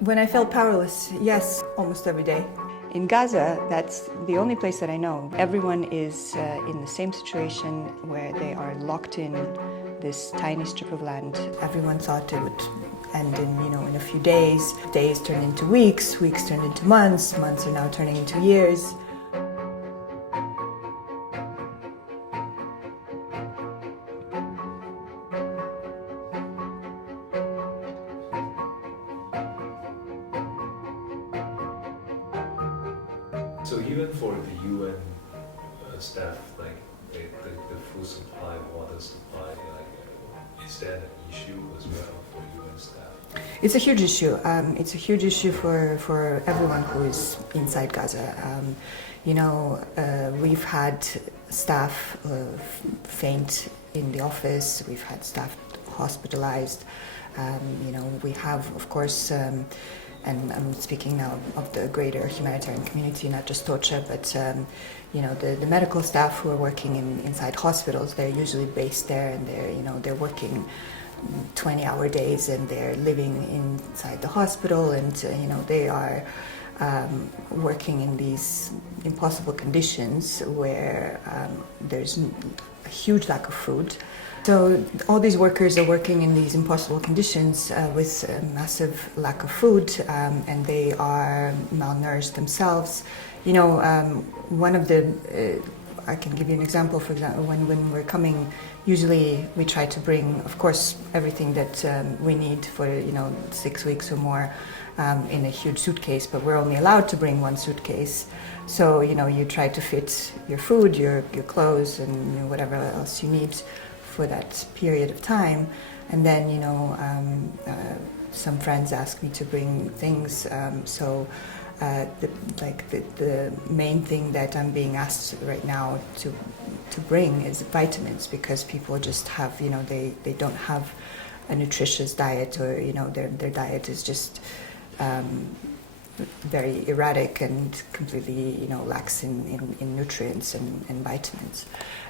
When I felt powerless, yes, almost every day. In Gaza, that's the only place that I know. Everyone is in the same situation where they are locked in this tiny strip of land. Everyone thought it would end in a few days. Days turned into weeks, weeks turned into months, months are now turning into years. So even for the UN staff, like the food supply, water supply, is that an issue as well for UN staff? It's a huge issue. It's a huge issue for everyone who is inside Gaza. We've had staff faint in the office. We've had staff hospitalized. We have, of course, and I'm speaking now of the greater humanitarian community, not just OCHA, but the medical staff who are working inside hospitals. They're usually based there, and they're working 20-hour days, and they're living inside the hospital, and they are working in these impossible conditions where there's a huge lack of food. So all these workers are working in these impossible conditions with a massive lack of food, and they are malnourished themselves. One of the I can give you an example. For example, when we're coming, usually we try to bring, of course, everything that we need for 6 weeks or more in a huge suitcase, but we're only allowed to bring one suitcase. So you try to fit your food, your clothes, and whatever else you need for that period of time. And then some friends ask me to bring things, the main thing that I'm being asked right now to bring is vitamins, because people just have they don't have a nutritious diet, or their diet is just very erratic and completely lacks in nutrients and vitamins.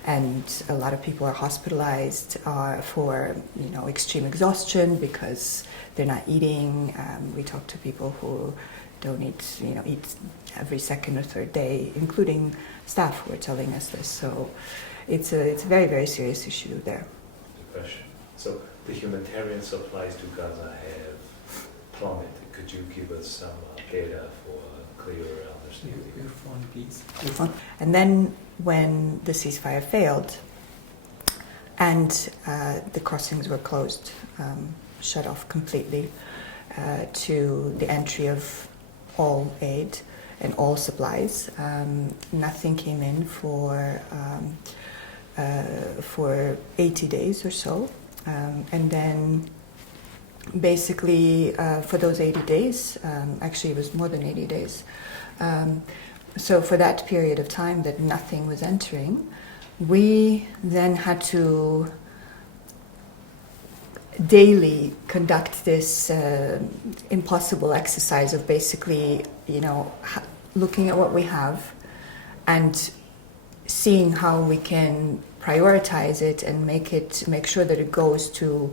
And a lot of people are hospitalized for extreme exhaustion because they're not eating. We talk to people who don't eat every second or third day, including staff who are telling us this. So it's a very, very serious issue there. The question. So the humanitarian supplies to Gaza have plummeted. Could you give us some data for clearer understanding? Your phone, please. And then when the ceasefire failed and the crossings were closed, shut off completely to the entry of all aid and all supplies, nothing came in for 80 days or so, and then basically for those 80 days, actually it was more than 80 days, so for that period of time that nothing was entering, we then had to daily conduct this impossible exercise of basically looking at what we have and seeing how we can prioritize it and make sure that it goes to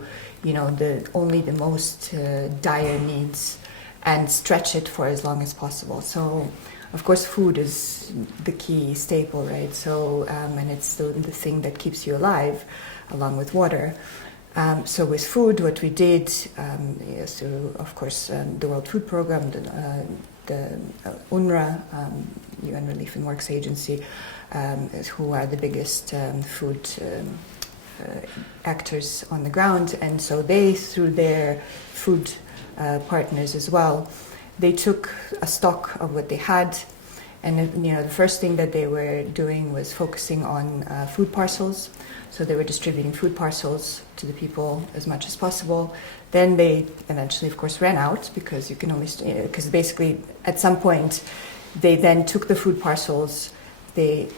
only the most dire needs, and stretch it for as long as possible. So of course food is the key staple, right? So and it's the thing that keeps you alive, along with water. So with food, what we did through, of course, the World Food Programme, the UNRWA, UN Relief and Works Agency, who are the biggest food actors on the ground, and so they, through their food partners as well, they took a stock of what they had, and the first thing that they were doing was focusing on food parcels. So they were distributing food parcels to the people as much as possible. Then they eventually, of course, ran out, because you can only because basically at some point they then took the food parcels, they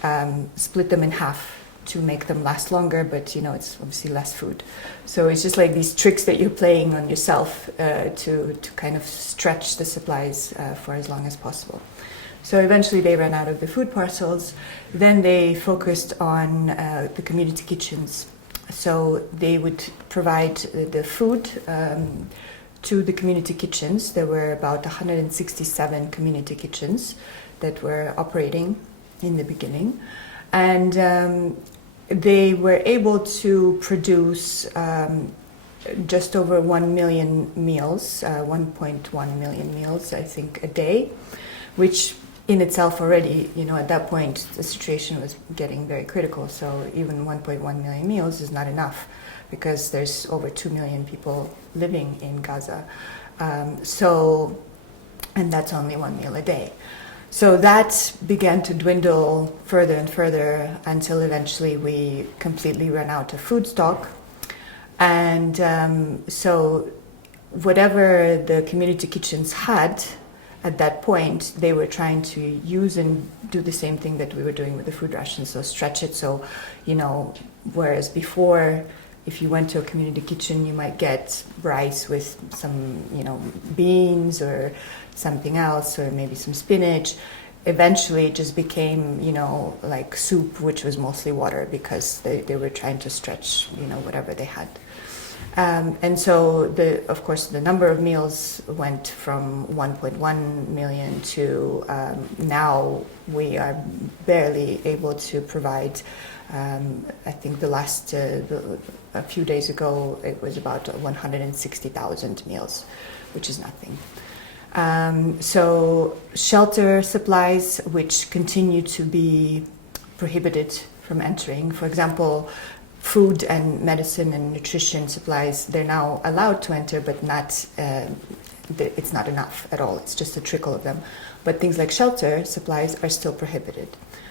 split them in half to make them last longer, but it's obviously less food. So it's just like these tricks that you're playing on yourself to kind of stretch the supplies for as long as possible. So eventually they ran out of the food parcels. Then they focused on the community kitchens. So they would provide the food to the community kitchens. There were about 167 community kitchens that were operating in the beginning, and they were able to produce just over 1 million meals, 1.1 million meals, I think, a day, which in itself already, at that point, the situation was getting very critical. So even 1.1 million meals is not enough because there's over 2 million people living in Gaza. And that's only 1 meal a day. So that began to dwindle further and further until eventually we completely ran out of food stock. And so whatever the community kitchens had at that point, they were trying to use and do the same thing that we were doing with the food rations, so stretch it. So, whereas before, if you went to a community kitchen, you might get rice with some, beans or something else, or maybe some spinach. Eventually it just became, like soup, which was mostly water because they were trying to stretch, whatever they had. And so, of course, the number of meals went from 1.1 million to now we are barely able to provide. I think a few days ago, it was about 160,000 meals, which is nothing. So shelter supplies, which continue to be prohibited from entering. For example, food and medicine and nutrition supplies, they're now allowed to enter, but not. It's not enough at all. It's just a trickle of them. But things like shelter supplies are still prohibited.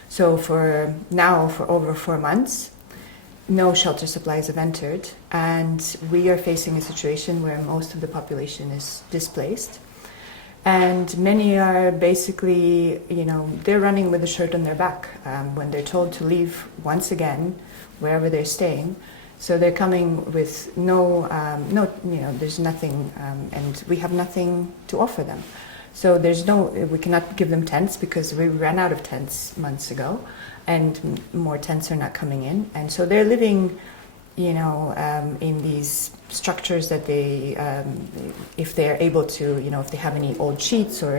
So for over 4 months, no shelter supplies have entered, and we are facing a situation where most of the population is displaced. And many are basically, they're running with a shirt on their back when they're told to leave once again, wherever they're staying. So they're coming with there's nothing, and we have nothing to offer them. So we cannot give them tents because we ran out of tents months ago, and more tents are not coming in. And so they're living, in these structures that they, if they're able to, if they have any old sheets or,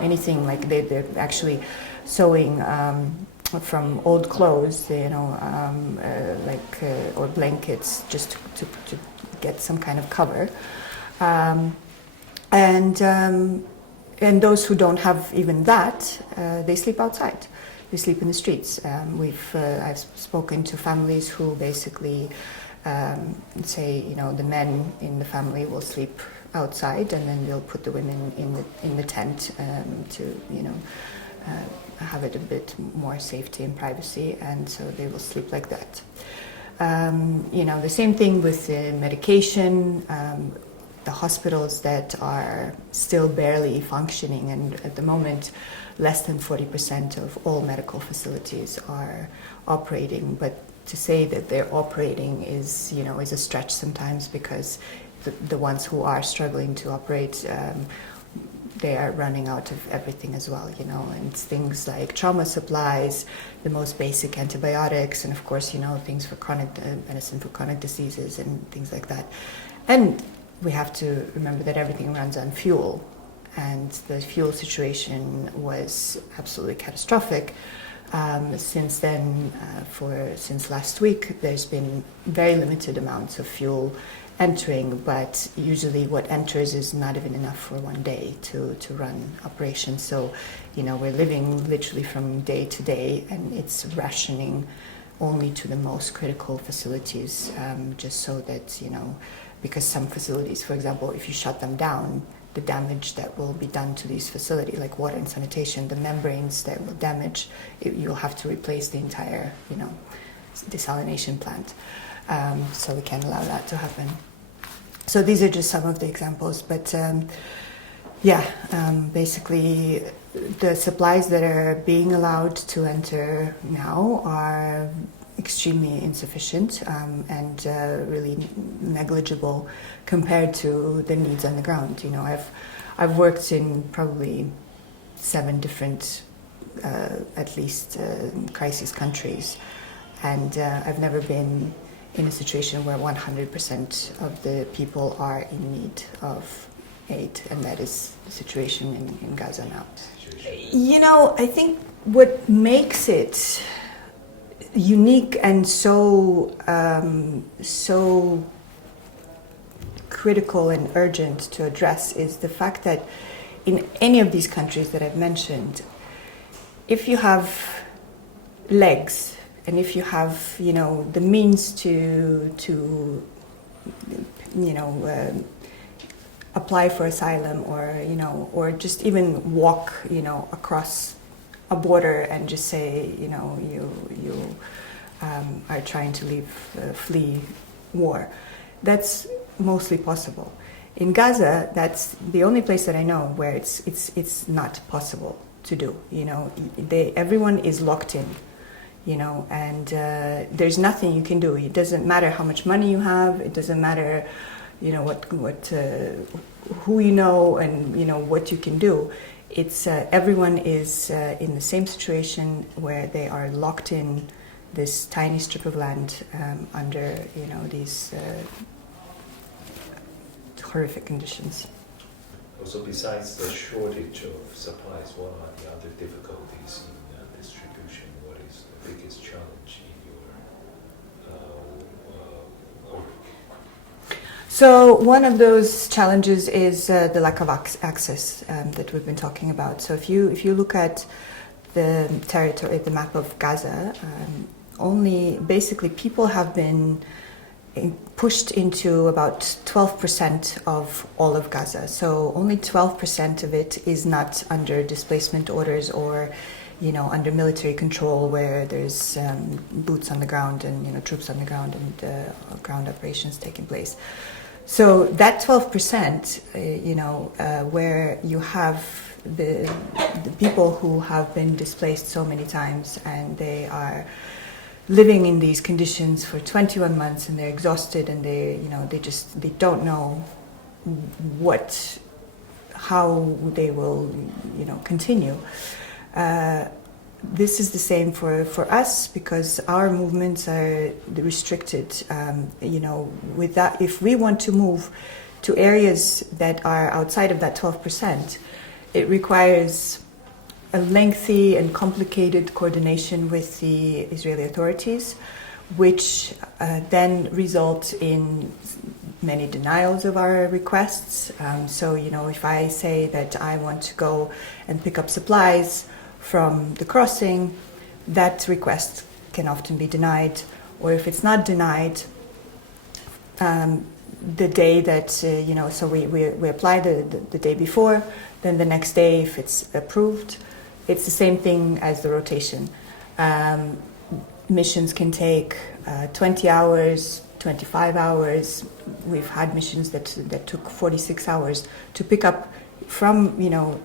anything, like they're actually sewing from old clothes, or blankets, just to get some kind of cover. And those who don't have even that, they sleep outside. They sleep in the streets. I've spoken to families who basically say, the men in the family will sleep outside, and then they'll put the women in the tent to have it a bit more safety and privacy, and so they will sleep like that. The same thing with medication. The hospitals that are still barely functioning, and at the moment less than 40% of all medical facilities are operating. But to say that they're operating is a stretch sometimes, because the ones who are struggling to operate, they are running out of everything as well, and things like trauma supplies, the most basic antibiotics, and of course, things for chronic medicine for chronic diseases and things like that. And we have to remember that everything runs on fuel, and the fuel situation was absolutely catastrophic. Since then, since last week, there's been very limited amounts of fuel entering, but usually what enters is not even enough for one day to run operations. So, we're living literally from day to day, and it's rationing only to the most critical facilities, just so that, because some facilities, for example, if you shut them down, the damage that will be done to these facilities, like water and sanitation, the membranes that will damage, you'll have to replace the entire, desalination plant. So we can't allow that to happen. So these are just some of the examples, but basically the supplies that are being allowed to enter now are extremely insufficient and really negligible compared to the needs on the ground. I've worked in probably 7 different, at least, crisis countries, and I've never been in a situation where 100% of the people are in need of aid, and that is the situation in Gaza now. You know, I think what makes it unique and so critical and urgent to address is the fact that in any of these countries that I've mentioned, if you have legs and if you have, you know, the means to apply for asylum, or, you know, or just even walk, you know, across a border and just say, you know, you are trying to flee war, that's mostly possible. In Gaza, that's the only place that I know where it's not possible to do. You know, everyone is locked in, you know, and there's nothing you can do. It doesn't matter how much money you have. It doesn't matter, you know, who you know, and you know what you can do. It's everyone is in the same situation where they are locked in this tiny strip of land under, you know, these horrific conditions. Also, besides the shortage of supplies, what are the other difficulties in distribution? What is the biggest challenge in your work? So one of those challenges is the lack of access that we've been talking about. So if you look at the territory, the map of Gaza, only basically people have been pushed into about 12% of all of Gaza. So only 12% of it is not under displacement orders or, you know, under military control, where there's boots on the ground and, you know, troops on the ground and ground operations taking place. So that 12%, you know, where you have the people who have been displaced so many times and they are living in these conditions for 21 months and they're exhausted and they don't know how they will, you know, continue. This is the same for us, because our movements are restricted. You know, with that, if we want to move to areas that are outside of that 12%, it requires a lengthy and complicated coordination with the Israeli authorities, which then result in many denials of our requests. So, you know, if I say that I want to go and pick up supplies from the crossing, that request can often be denied. Or if it's not denied, the day that, you know, so we apply the day before, then the next day, if it's approved, it's the same thing as the rotation. Missions can take 20 hours, 25 hours. We've had missions that took 46 hours to pick up from, you know,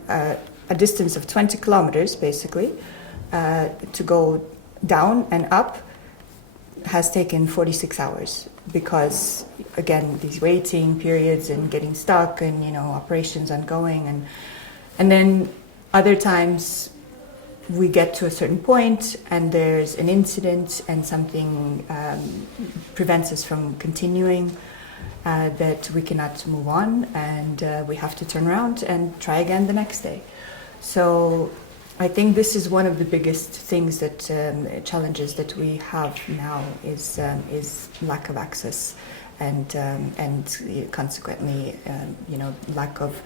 a distance of 20 kilometers, basically, to go down and up has taken 46 hours. Because, again, these waiting periods and getting stuck and, you know, operations ongoing. And then other times we get to a certain point and there's an incident and something prevents us from continuing, that we cannot move on, and we have to turn around and try again the next day. So I think this is one of the biggest things that challenges that we have now is lack of access and consequently you know, lack of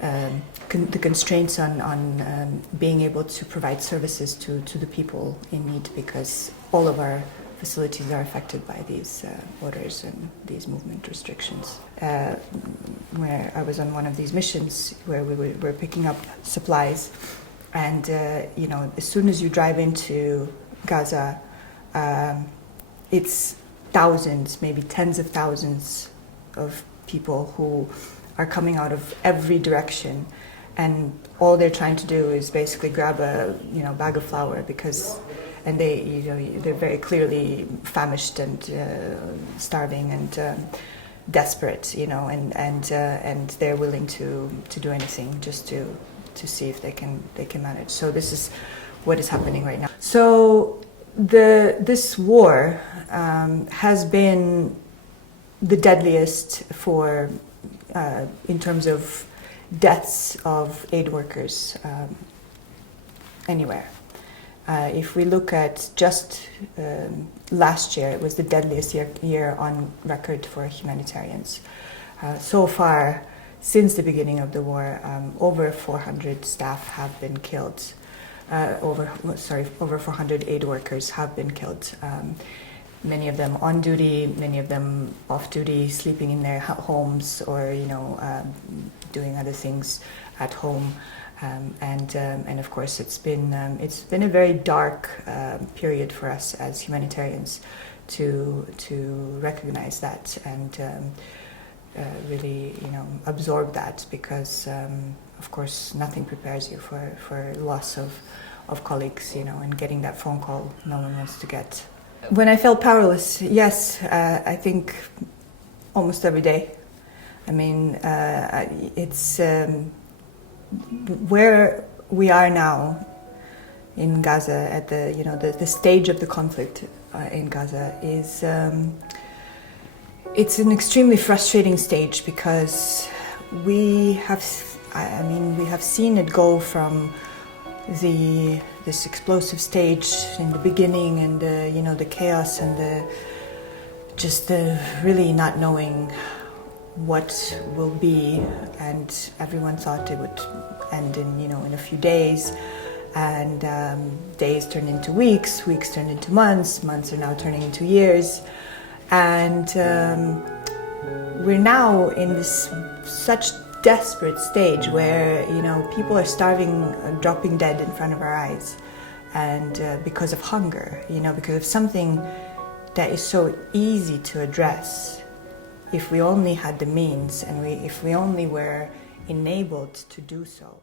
the constraints on being able to provide services to the people in need, because all of our facilities are affected by these orders and these movement restrictions. Where I was on one of these missions where we were picking up supplies, and you know, as soon as you drive into Gaza, it's thousands, maybe tens of thousands of people who are coming out of every direction, and all they're trying to do is basically grab a, you know, bag of flour, because, and they, you know, they're very clearly famished and starving and desperate, you know, and they're willing to do anything just to see if they can manage. So this is what is happening right now. So This war has been the deadliest for in terms of deaths of aid workers anywhere. If we look at just last year, it was the deadliest year on record for humanitarians. So far, since the beginning of the war, over 400 staff have been killed. Over 400 aid workers have been killed. Many of them on duty, many of them off duty, sleeping in their homes, or doing other things at home. And of course, it's been a very dark period for us as humanitarians to recognize that and really absorb that, because of course nothing prepares you for loss of colleagues, and getting that phone call no one wants to get. When I felt powerless, yes, I think almost every day. I mean, it's where we are now in Gaza at the stage of the conflict in Gaza is it's an extremely frustrating stage, because we have seen it go from this explosive stage in the beginning, and the chaos and the really not knowing what will be, and everyone thought it would end in a few days, and days turned into weeks turned into months are now turning into years, and we're now in this such desperate stage where people are starving, dropping dead in front of our eyes, and because of hunger, because of something that is so easy to address if we only had the means, and if we only were enabled to do so.